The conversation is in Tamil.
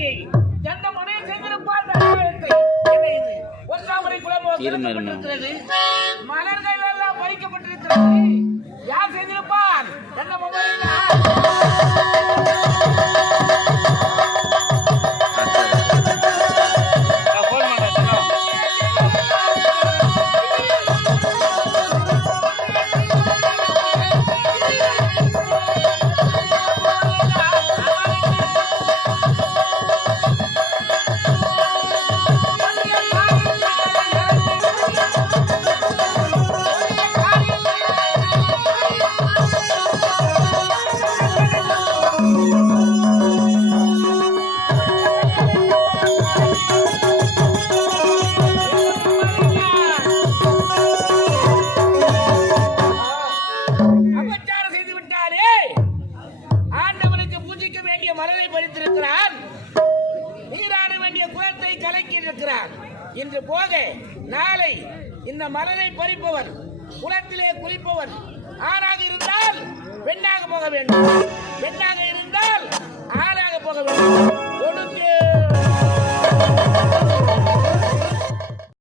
வேலையை எந்த முறை செய்திருப்பார் என்ன இது ஒன்றாமரை குலமோகிறது மலர்கள் எல்லாம் பறிக்கப்பட்டிருக்கிறது யார் செய்திருப்பார் என்ன இன்று போக நாளை இந்த மலரை பறிப்பவர் குளத்திலே குளிப்பவர் ஆணாக இருந்தால் பெண்ணாக போக வேண்டும் பெண்ணாக